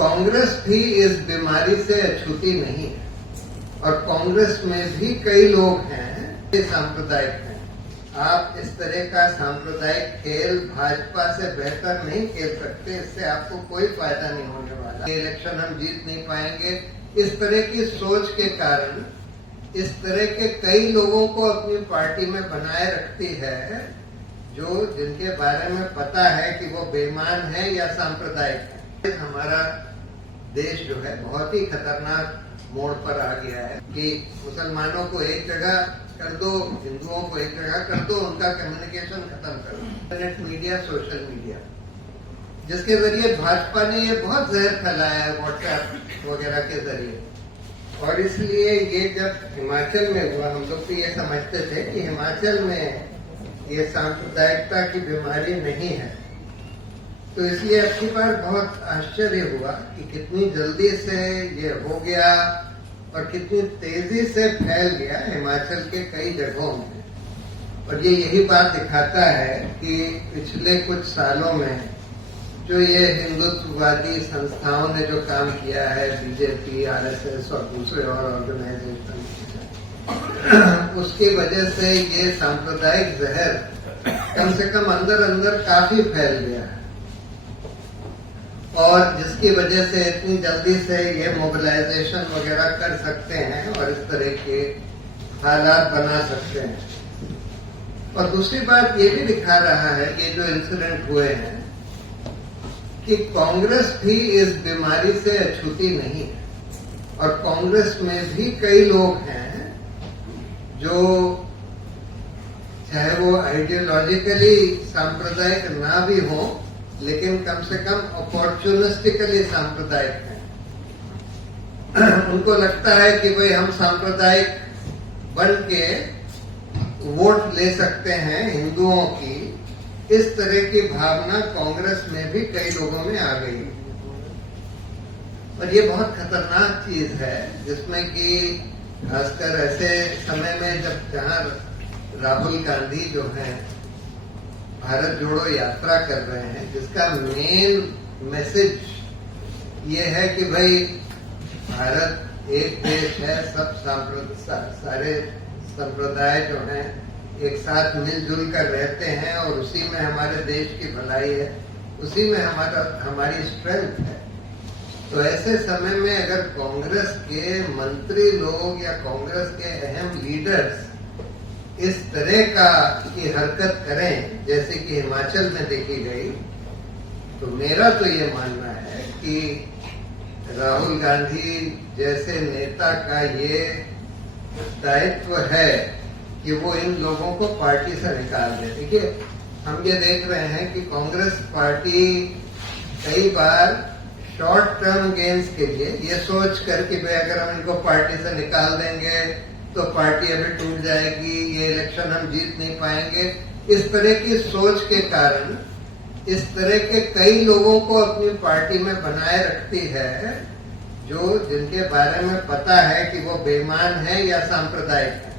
कांग्रेस भी इस बीमारी से अछूती नहीं है और कांग्रेस में भी कई लोग हैं जो सांप्रदायिक हैं। आप इस तरह का सांप्रदायिक खेल भाजपा से बेहतर नहीं खेल सकते। इससे आपको कोई फायदा नहीं होने वाला। ये इलेक्शन हम जीत नहीं पाएंगे। इस तरह की सोच के कारण इस तरह के कई लोगों को अपनी पार्टी में बनाए रखती है, जो जिनके बारे में पता है कि वो बेईमान है या सांप्रदायिक है। हमारा देश जो है बहुत ही खतरनाक मोड़ पर आ गया है कि मुसलमानों को एक जगह कर दो, हिंदुओं को एक जगह कर दो, उनका कम्युनिकेशन खत्म कर दो। इंटरनेट मीडिया, सोशल मीडिया, जिसके जरिए भाजपा ने ये बहुत जहर फैलाया है व्हाट्सएप वगैरह के जरिए। और इसलिए ये जब हिमाचल में हुआ, हम लोग तो ये समझते थे कि हिमाचल में ये सांप्रदायिकता की बीमारी नहीं है, तो इसलिए अच्छी बार बहुत आश्चर्य हुआ कि कितनी जल्दी से ये हो गया और कितनी तेजी से फैल गया हिमाचल के कई जगहों में। और ये यही बात दिखाता है कि पिछले कुछ सालों में जो ये हिंदुत्ववादी संस्थाओं ने जो काम किया है, बीजेपी, आरएसएस और दूसरे और ऑर्गेनाइजेशन, उसकी वजह से ये सांप्रदायिक जहर कम से कम अंदर अंदर काफी फैल गया है और जिसकी वजह से इतनी जल्दी से ये मोबिलाइजेशन वगैरह कर सकते हैं और इस तरह के हालात बना सकते हैं। और दूसरी बात ये भी दिखा रहा है, ये जो इंसिडेंट हुए हैं, कि कांग्रेस भी इस बीमारी से अछूती नहीं है और कांग्रेस में भी कई लोग हैं जो चाहे वो आइडियोलॉजिकली सांप्रदायिक ना भी हो, लेकिन कम से कम अपॉर्चुनिस्टिकली सांप्रदायिक हैं। उनको लगता है कि भाई हम सांप्रदायिक बन के वोट ले सकते हैं हिंदुओं की। इस तरह की भावना कांग्रेस में भी कई लोगों में आ गई और ये बहुत खतरनाक चीज है, जिसमें कि खासकर ऐसे समय में जहां राहुल गांधी जो हैं भारत जोड़ो यात्रा कर रहे हैं, जिसका मेन मैसेज ये है कि भाई भारत एक देश है, सब सारे संप्रदाय जो हैं एक साथ मिलजुल कर रहते हैं और उसी में हमारे देश की भलाई है, उसी में हमारी स्ट्रेंथ है। तो ऐसे समय में अगर कांग्रेस के मंत्री लोग या कांग्रेस के अहम लीडर्स इस तरह की हरकत करें जैसे कि हिमाचल में देखी गई, तो मेरा तो ये मानना है कि राहुल गांधी जैसे नेता का ये दायित्व है कि वो इन लोगों को पार्टी से निकाल दे। देखिए, हम ये देख रहे हैं कि कांग्रेस पार्टी कई बार शॉर्ट टर्म गेन्स के लिए ये सोच कर कि भाई अगर हम इनको पार्टी से निकाल देंगे तो पार्टी अभी टूट जाएगी, ये इलेक्शन हम जीत नहीं पाएंगे, इस तरह की सोच के कारण इस तरह के कई लोगों को अपनी पार्टी में बनाए रखती है, जो जिनके बारे में पता है कि वो बेईमान है या सांप्रदायिक है।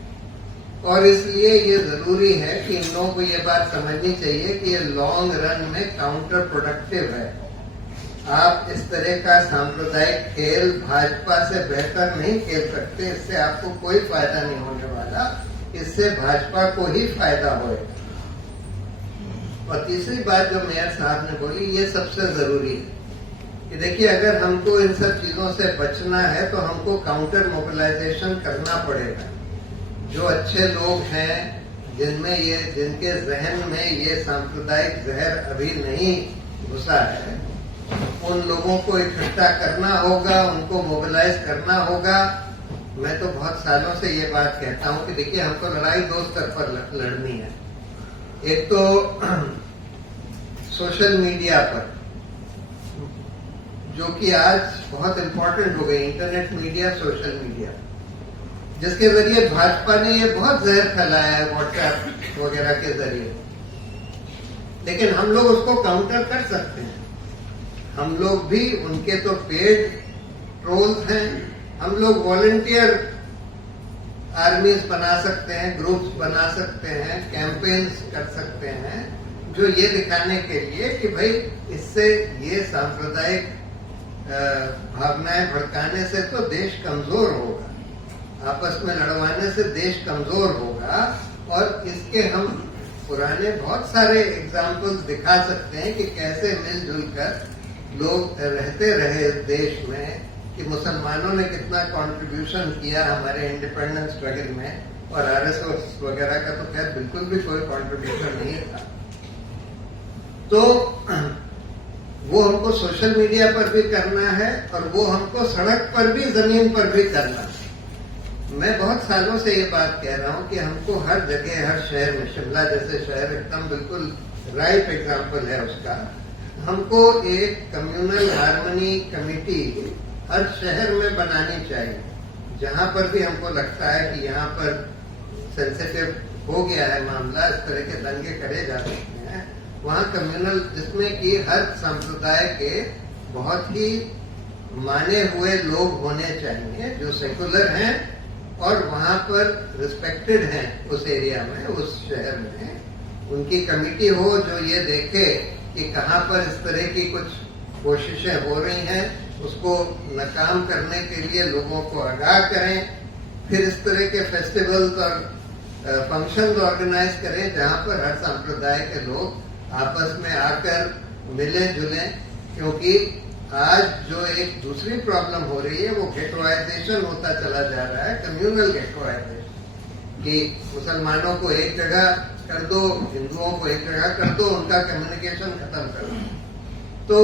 और इसलिए ये जरूरी है कि इन लोगों को ये बात समझनी चाहिए कि ये लॉन्ग रन में काउंटर प्रोडक्टिव है। आप इस तरह का सांप्रदायिक खेल भाजपा से बेहतर नहीं खेल सकते। इससे आपको कोई फायदा नहीं होने वाला, इससे भाजपा को ही फायदा होगा। और तीसरी बात जो मेयर साहब ने बोली, ये सबसे जरूरी है कि देखिए, अगर हमको इन सब चीजों से बचना है तो हमको काउंटर मोबिलाइजेशन करना पड़ेगा। जो अच्छे लोग हैं जिनके जहन में ये सांप्रदायिक जहर अभी नहीं घुसा है, उन लोगों को इकट्ठा करना होगा, उनको मोबिलाइज करना होगा। मैं तो बहुत सालों से ये बात कहता हूं कि देखिए, हमको लड़ाई दो स्तर पर लड़नी है। एक तो सोशल मीडिया पर, जो कि आज बहुत इम्पोर्टेंट हो गई, इंटरनेट मीडिया, सोशल मीडिया, जिसके जरिए भाजपा ने ये बहुत जहर फैलाया है व्हाट्सएप वगैरह के जरिए। लेकिन हम लोग उसको काउंटर कर सकते हैं। हम लोग भी, उनके तो पेड ट्रोल्स हैं, हम लोग वॉलंटियर आर्मीज बना सकते हैं, ग्रुप्स बना सकते हैं, कैंपेन्स कर सकते हैं, जो ये दिखाने के लिए कि भाई इससे ये सांप्रदायिक भावनाएं भड़काने से तो देश कमजोर होगा, आपस में लड़वाने से देश कमजोर होगा। और इसके हम पुराने बहुत सारे एग्जाम्पल्स दिखा सकते हैं कि कैसे मिलजुल कर लोग रहते रहे इस देश में, कि मुसलमानों ने कितना कंट्रीब्यूशन किया हमारे इंडिपेंडेंस स्ट्रगल में, और आरएसएस वगैरह का तो खैर बिल्कुल भी कोई कंट्रीब्यूशन नहीं था। तो वो हमको सोशल मीडिया पर भी करना है और वो हमको सड़क पर भी, जमीन पर भी करना है। मैं बहुत सालों से ये बात कह रहा हूं कि हमको हर जगह, हर शहर में, शिमला जैसे शहर एकदम बिल्कुल राइट एग्जाम्पल है उसका, हमको एक कम्युनल हार्मनी कमेटी हर शहर में बनानी चाहिए। जहां पर भी हमको लगता है कि यहाँ पर सेंसिटिव हो गया है मामला, इस तरह के दंगे करे जा सकते हैं, वहाँ कम्युनल, जिसमें कि हर संप्रदाय के बहुत ही माने हुए लोग होने चाहिए जो सेकुलर हैं और वहाँ पर रिस्पेक्टेड हैं उस एरिया में, उस शहर में। उनकी कमेटी हो जो ये देखे कि कहाँ पर इस तरह की कुछ कोशिशें हो रही हैं, उसको नाकाम करने के लिए लोगों को आगाह करें। फिर इस तरह के फेस्टिवल्स और फंक्शंस ऑर्गेनाइज करें जहाँ पर हर संप्रदाय के लोग आपस में आकर मिले जुले। क्योंकि आज जो एक दूसरी प्रॉब्लम हो रही है वो गेटोइजेशन होता चला जा रहा है, कम्युनल गेटोइजेशन, कि मुसलमानों को एक जगह कर दो, हिंदुओं को एक जगह कर दो, उनका कम्युनिकेशन खत्म कर दो। तो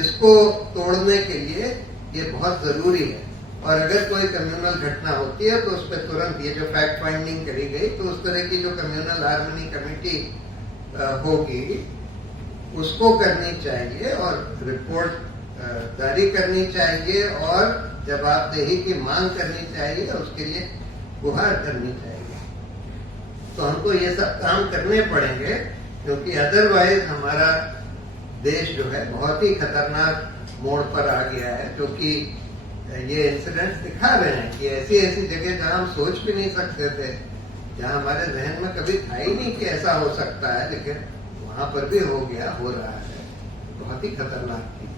इसको तोड़ने के लिए ये बहुत जरूरी है। और अगर कोई कम्युनल घटना होती है तो उस पर तुरंत ये जो फैक्ट फाइंडिंग करी गई, तो उस तरह की जो कम्युनल हार्मनी कमेटी होगी उसको करनी चाहिए और रिपोर्ट जारी करनी चाहिए और जवाबदेही की मांग करनी चाहिए, उसके लिए गुहार करनी चाहिए। तो हमको ये सब काम करने पड़ेंगे, क्योंकि अदरवाइज हमारा देश जो है बहुत ही खतरनाक मोड़ पर आ गया है। क्योंकि ये इंसिडेंट्स दिखा रहे हैं कि ऐसी ऐसी जगह जहां हम सोच भी नहीं सकते थे, जहां हमारे जहन में कभी था ही नहीं कि ऐसा हो सकता है, लेकिन वहां पर भी हो गया, हो रहा है। बहुत ही खतरनाक चीज।